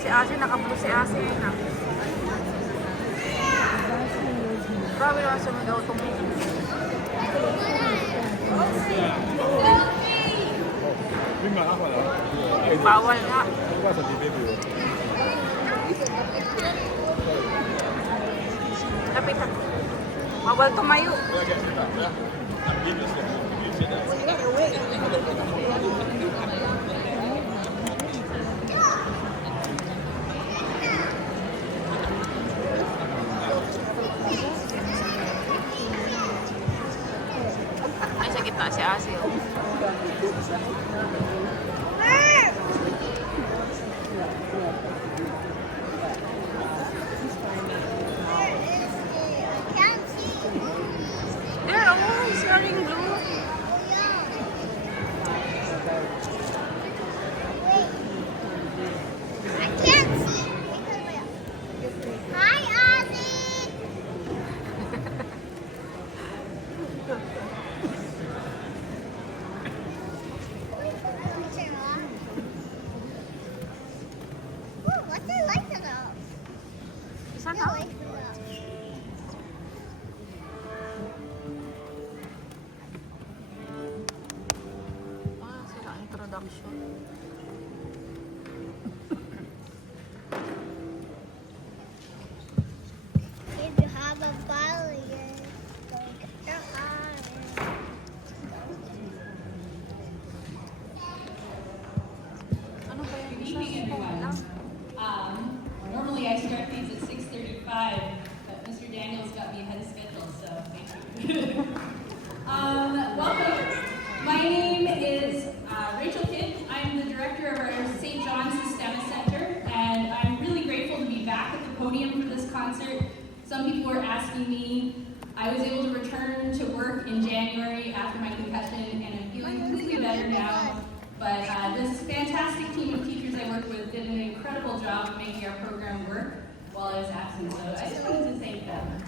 Si Aziel, naka-blue si Aziel. Grabe naman sumigaw itong bawal nga. Lapit ako. Bawal tumayo. Ay, sa gitna si Aziel. There, oh, he's wearing blue. I can't see. Hi, Ozzy. What's the light about? Isa na. Ah, sila introduction. If you have a violin, go get your iron. Ano ba yung Good evening, everyone. Normally I start these at 6:35, but Mr. Daniels got me ahead of schedule, so thank you. Welcome. My name is Rachel Kidd. I'm the director of our St. John's Sistema Center, and I'm really grateful to be back at the podium for this concert. Some people were asking me. I was able to return to work in January after my concussion, and I'm feeling completely better now. But this fantastic team of teachers I worked with did an incredible job of making our program work while I was absent, so I just wanted to thank them.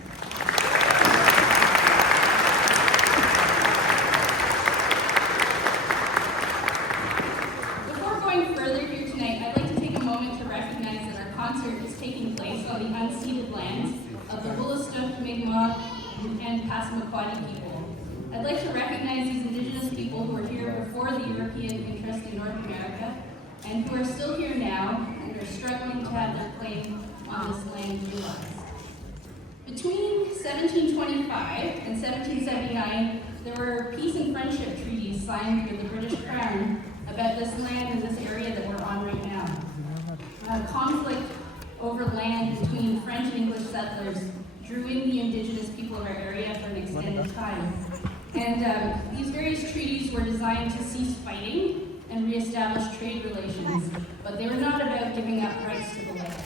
Before going further here tonight, I'd like to take a moment to recognize that our concert is taking place on the unceded lands of the Woolastook, Mi'kmaq, and Passamaquoddy people. I'd like to recognize these Indigenous people who were here before the European interest in North America, and who are still here now and are struggling to have their claim on this land realized. Between 1725 and 1779, there were peace and friendship treaties signed with the British Crown about this land and this area that we're on right now. Conflict over land between French and English settlers drew in the Indigenous people of our area for an extended time. And these various treaties were designed to cease fighting and reestablish trade relations, but they were not about giving up rights to the land.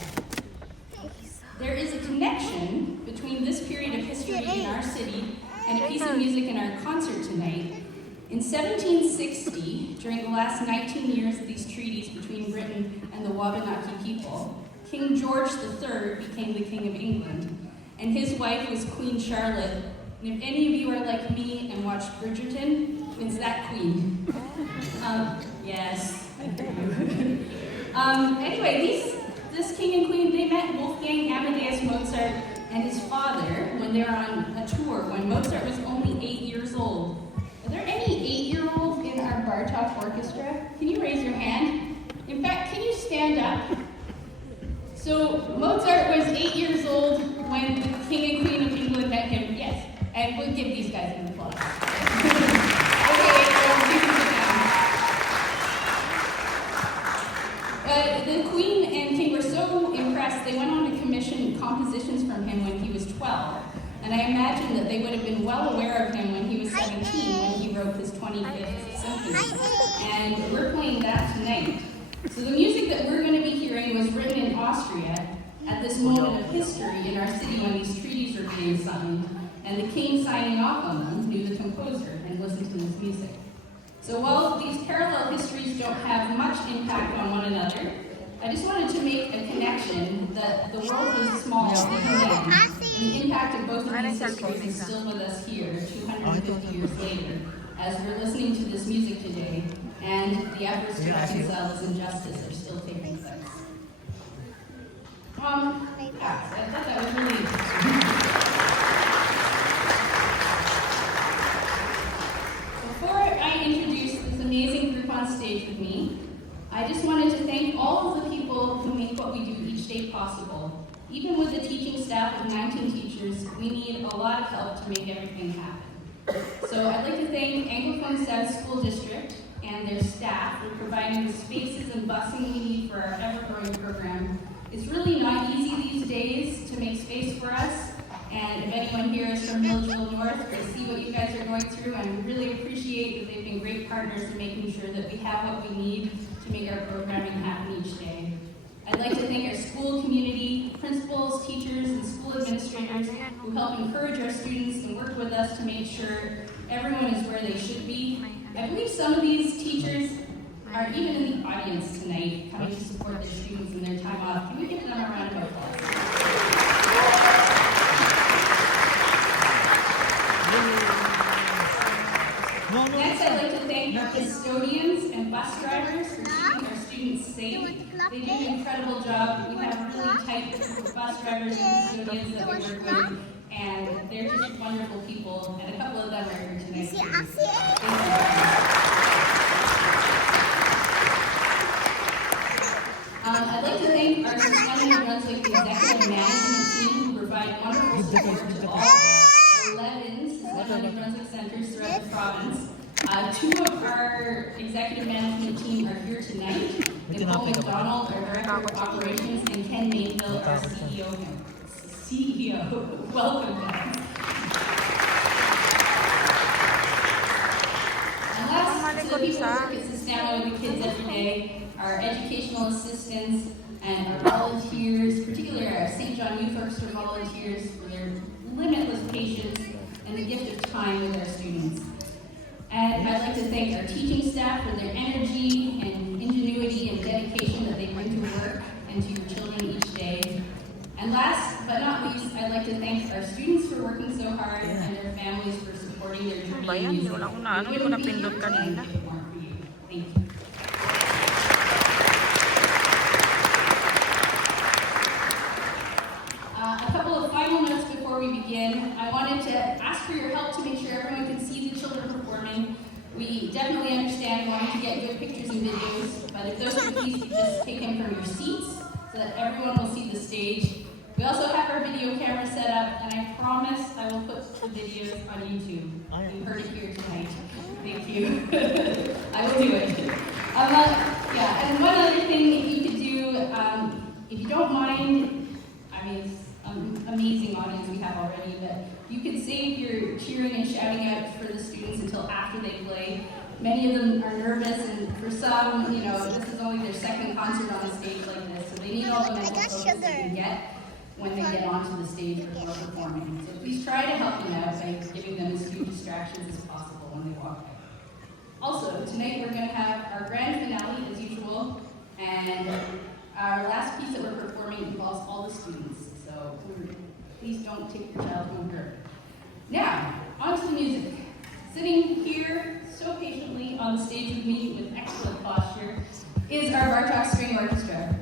There is a connection between this period of history in our city and a piece of music in our concert tonight. In 1760, during the last 19 years of these treaties between Britain and the Wabanaki people, King George III became the King of England, and his wife was Queen Charlotte. And if any of you are like me and watched Bridgerton, it's that queen. Yes. Anyway, this king and queen, they met Wolfgang Amadeus Mozart and his father when they were on a tour when Mozart was only 8 years old. Are there any 8-year-olds in our Bartok Orchestra? Can you raise your hand? In fact, can you stand up? So Mozart was 8 years old when the king and queen of England met him. Yes. And we'll give these guys an applause. Okay, the Queen and King were so impressed, they went on to commission compositions from him when he was 12. And I imagine that they would have been well aware of him when he was 17, when he wrote his 25th symphony. And we're playing that tonight. So the music that we're going to be hearing was written in Austria at this moment of history in our city when these treaties were being signed. And the king signing off on them knew the composer and listened to this music. So while these parallel histories don't have much impact on one another, I just wanted to make a connection that the world was small even then. And the impact of both of these histories is still with us here, 250 years later, as we're listening to this music today, and the efforts to reconcile this injustice are still taking place. each day possible. Even with a teaching staff of 19 teachers, we need a lot of help to make everything happen. So I'd like to thank Anglophone South School District and their staff for providing the spaces and busing we need for our ever-growing program. It's really not easy these days to make space for us, and if anyone here is from Milledgeville North, they see what you guys are going through, and we really appreciate that they've been great partners in making sure that we have what we need to make our programming happen each day. I'd like to thank our school community, principals, teachers, and school administrators who help encourage our students and work with us to make sure everyone is where they should be. I believe some of these teachers are even in the audience tonight, coming to support their students in their time off. Can we give them a round of applause? Next, I'd like to thank our custodians and bus drivers for keeping our students safe. They do an incredible job. We have a really tight group of bus drivers and custodians that we work with, and they're just wonderful people, and a couple of them are here tonight. I'd like to thank our Sistema and Brunswick executive management team who provide wonderful support to all 11 Sistema and Brunswick centers throughout the province. Two of our executive management team are here tonight. Nicole McDonald, our Director of Operations, and Ken Mainville, our CEO. Welcome, guys. And last, to the people who work at Sistema with kids every day, our educational assistants and our volunteers, particularly our St. John Youth Orchestra volunteers, for their limitless patience and the gift of time with our students. And I'd like to thank our teaching staff for their energy and ingenuity and dedication that they bring to work and to your children each day. And last but not least, I'd like to thank our students for working so hard and their families for supporting their journey in music. We wouldn't be here if it weren't for you. Thank you. A couple of final notes before we begin. I wanted to ask for your help to make sure everyone can see the children performing. We definitely understand wanting to get good pictures and videos, but if those are please just take them from your seats so that everyone will see the stage. We also have our video camera set up, and I promise I will put the videos on YouTube. You heard it here tonight. Thank you. I will do it. Yeah, and one other thing you could do, if you don't mind, I mean, it's an amazing audience we have already, but you could save your cheering and shouting out for the students until after they play. Many of them are nervous, and for some, you know, this is only their second concert on a stage like this, so they need all the mental focus they can get when they get onto the stage before performing. So please try to help them out by giving them as few distractions as possible when they walk out. Also, tonight we're going to have our grand finale as usual, and our last piece that we're performing involves all the students. So please don't take your child home early. Now, on to the music. Sitting here so patiently on the stage with me with excellent posture is our Bartok String Orchestra.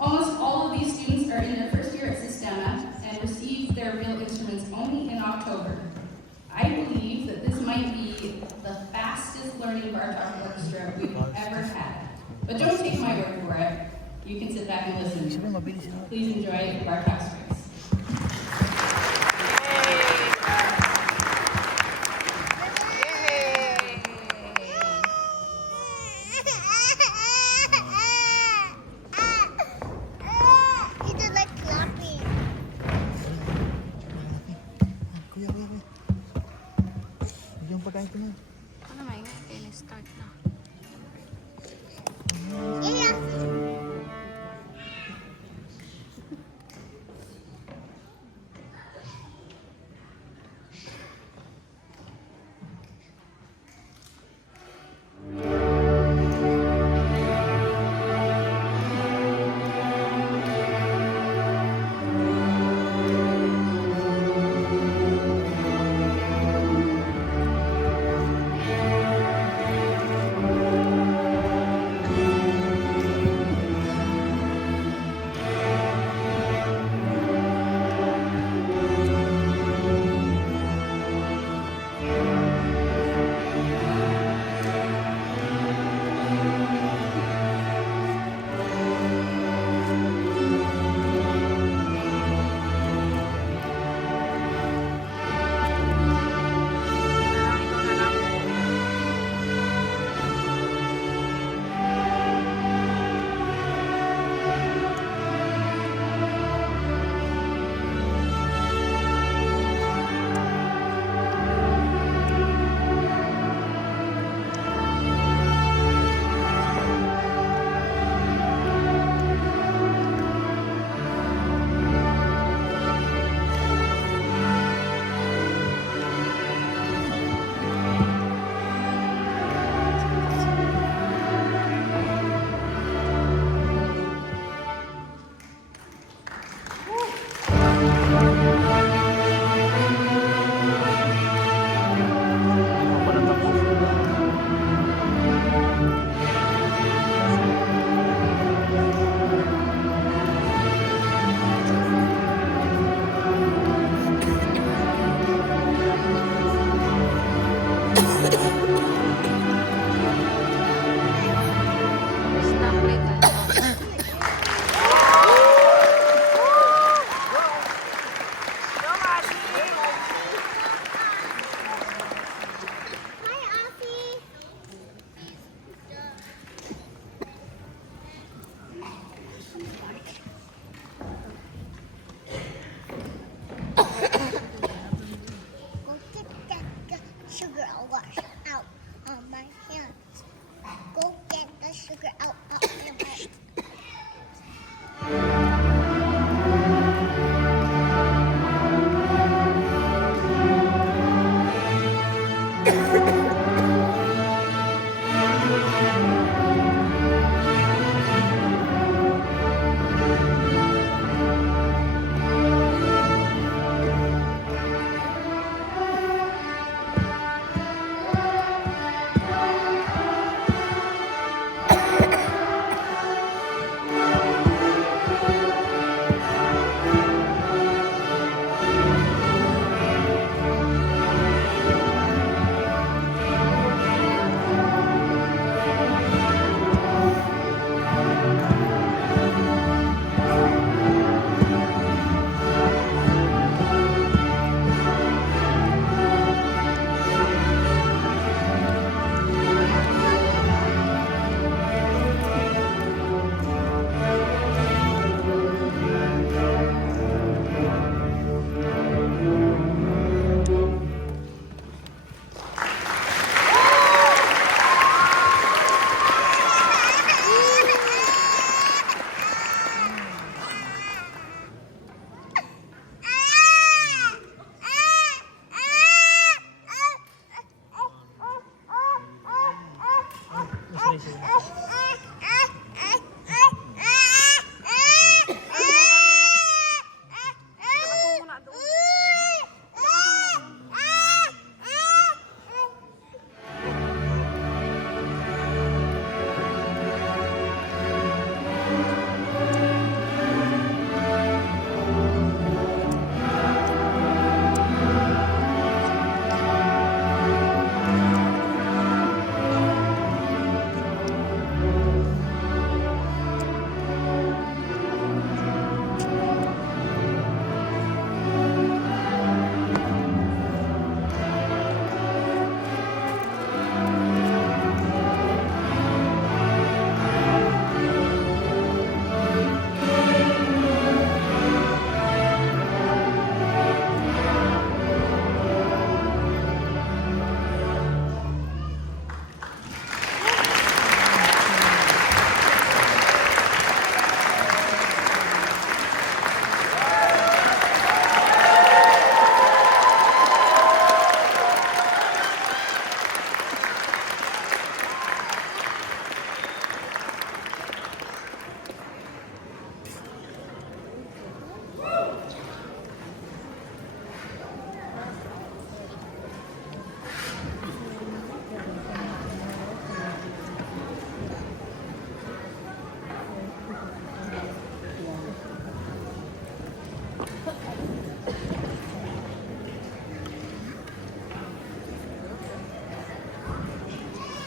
Almost all of these students are in their first year at Sistema and received their real instruments only in October. I believe that this might be the fastest learning Bartok orchestra we've ever had. But don't take my word for it. You can sit back and listen. Please enjoy Bartok Strings. Pagkain ko na.